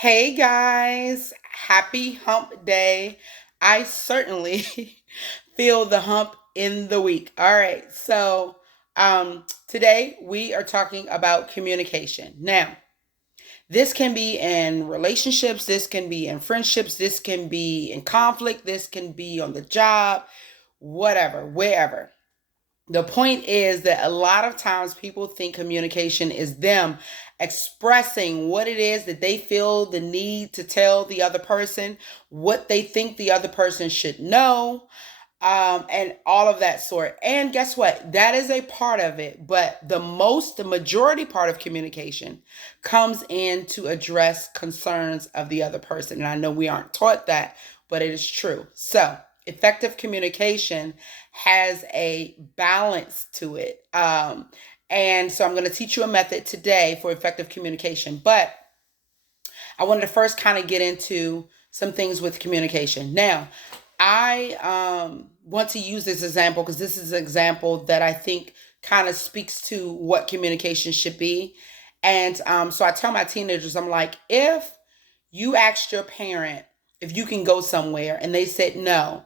Hey guys, happy hump day. I certainly feel the hump in the week. All right, so today we are talking about communication. Now, this can be in relationships, this can be in friendships, this can be in conflict, this can be on the job, whatever, wherever. The point is that a lot of times people think communication is them expressing what it is that they feel the need to tell the other person, what they think the other person should know, and all of that sort. And guess what? That is a part of it. But the majority part of communication comes in to address concerns of the other person. And I know we aren't taught that, but it is true. So, effective communication has a balance to it. And so I'm going to teach you a method today for effective communication. But I wanted to first kind of get into some things with communication. Now, I want to use this example because this is an example that I think kind of speaks to what communication should be. And so I tell my teenagers, I'm like, if you asked your parent if you can go somewhere and they said no,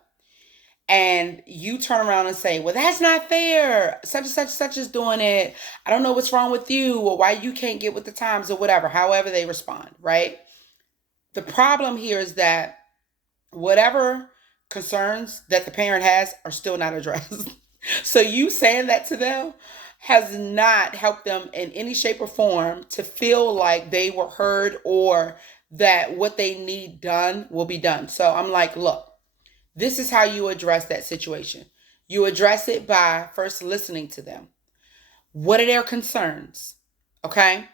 and you turn around and say, well, that's not fair. Such and such is doing it. I don't know what's wrong with you or why you can't get with the times or whatever, however they respond, right? The problem here is that whatever concerns that the parent has are still not addressed. So you saying that to them has not helped them in any shape or form to feel like they were heard or that what they need done will be done. So I'm like, look, this is how you address that situation. You address it by first listening to them. What are their concerns? Okay.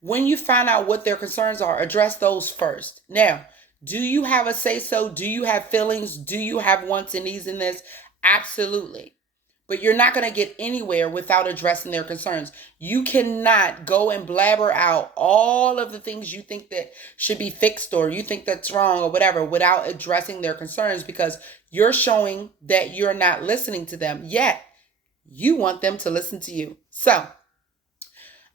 When you find out what their concerns are, address those first. Now, do you have a say so? Do you have feelings? Do you have wants and needs in this? Absolutely. But you're not going to get anywhere without addressing their concerns. You cannot go and blabber out all of the things you think that should be fixed or you think that's wrong or whatever without addressing their concerns because you're showing that you're not listening to them, yet you want them to listen to you. So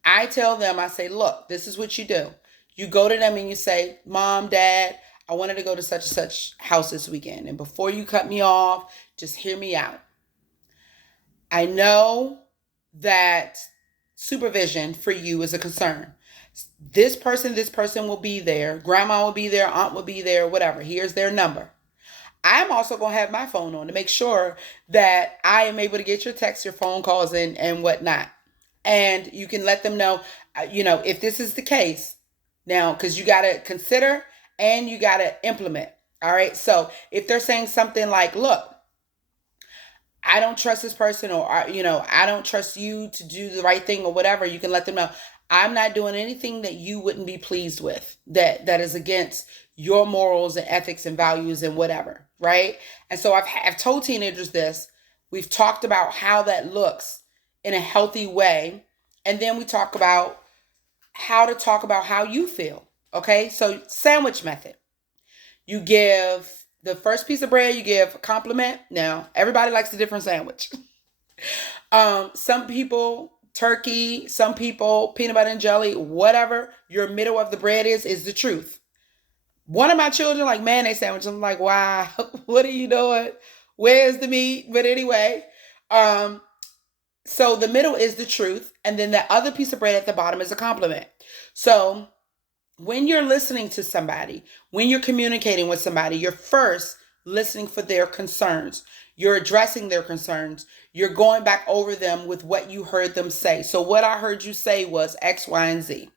I tell them, I say, look, this is what you do. You go to them and you say, Mom, Dad, I wanted to go to such and such house this weekend. And before you cut me off, just hear me out. I know that supervision for you is a concern. This person will be there. Grandma will be there. Aunt will be there, whatever. Here's their number. I'm also going to have my phone on to make sure that I am able to get your texts, your phone calls, and whatnot. And you can let them know, if this is the case now, because you got to consider and you got to implement. All right. So if they're saying something like, look, I don't trust this person or, I don't trust you to do the right thing or whatever, you can let them know I'm not doing anything that you wouldn't be pleased with that is against your morals and ethics and values and whatever, right? And so I've told teenagers this. We've talked about how that looks in a healthy way. And then we talk about how to talk about how you feel. Okay. So sandwich method. You give the first piece of bread, you give a compliment. Now, everybody likes a different sandwich. Some people turkey, some people peanut butter and jelly, whatever your middle of the bread is the truth. One of my children like mayonnaise sandwich. I'm like, wow, what are you doing? Where's the meat? But anyway, um, so the middle is the truth, and then the other piece of bread at the bottom is a compliment. So when you're listening to somebody, when you're communicating with somebody, you're first listening for their concerns. You're addressing their concerns. You're going back over them with what you heard them say. So what I heard you say was X, Y, and Z.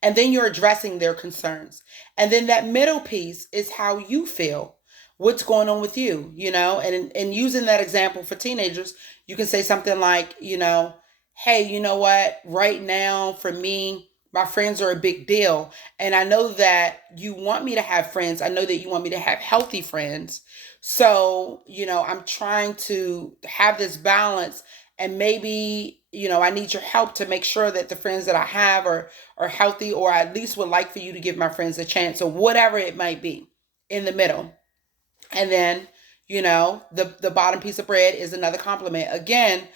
And then you're addressing their concerns. And then that middle piece is how you feel. What's going on with you, and using that example for teenagers, you can say something like, hey, you know what? Right now, for me, my friends are a big deal. And I know that you want me to have friends. I know that you want me to have healthy friends. So, I'm trying to have this balance and maybe, I need your help to make sure that the friends that I have are healthy, or I at least would like for you to give my friends a chance or whatever it might be in the middle. And then, the bottom piece of bread is another compliment. Again,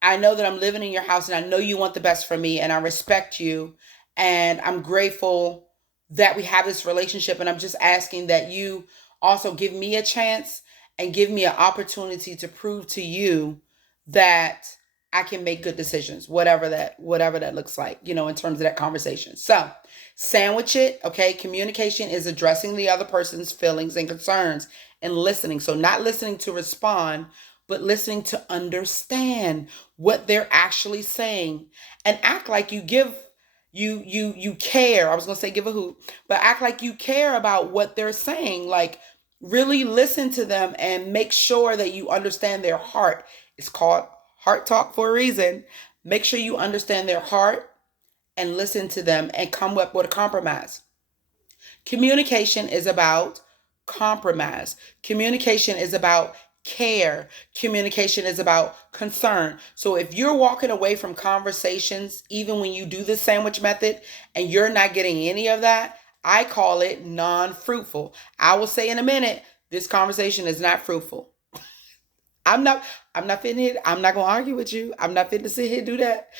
I know that I'm living in your house and I know you want the best for me and I respect you and I'm grateful that we have this relationship. And I'm just asking that you also give me a chance and give me an opportunity to prove to you that I can make good decisions, whatever that looks like, in terms of that conversation. So, sandwich it, okay? Communication is addressing the other person's feelings and concerns and listening. So, not listening to respond, but listening to understand what they're actually saying and act like you care. I was gonna say give a hoot, but act like you care about what they're saying. Like really listen to them and make sure that you understand their heart. It's called heart talk for a reason. Make sure you understand their heart and listen to them and come up with a compromise. Communication is about compromise. Communication is about care. Communication is about concern. So if you're walking away from conversations, even when you do the sandwich method and you're not getting any of that, I call it non fruitful. I will say in a minute, this conversation is not fruitful. I'm not, I'm not fitting it. I'm not going to argue with you. I'm not fitting to sit here and do that.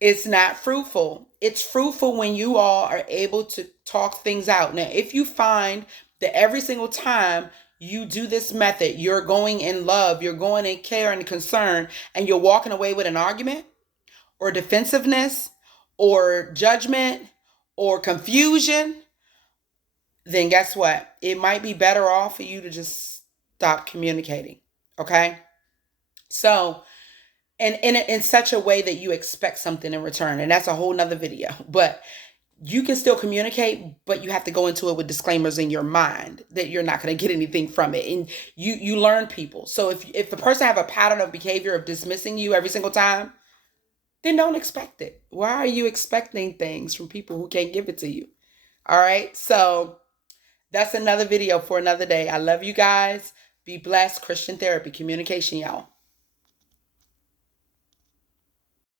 It's not fruitful. It's fruitful when you all are able to talk things out. Now, if you find that every single time you do this method, you're going in love, you're going in care and concern, and you're walking away with an argument or defensiveness or judgment or confusion, then guess what? It might be better off for you to just stop communicating. Okay? So, and in such a way that you expect something in return. And that's a whole nother video. But you can still communicate, but you have to go into it with disclaimers in your mind that you're not going to get anything from it. And you learn people. So if the person have a pattern of behavior of dismissing you every single time, then don't expect it. Why are you expecting things from people who can't give it to you? All right. So that's another video for another day. I love you guys. Be blessed. Christian therapy, communication, y'all.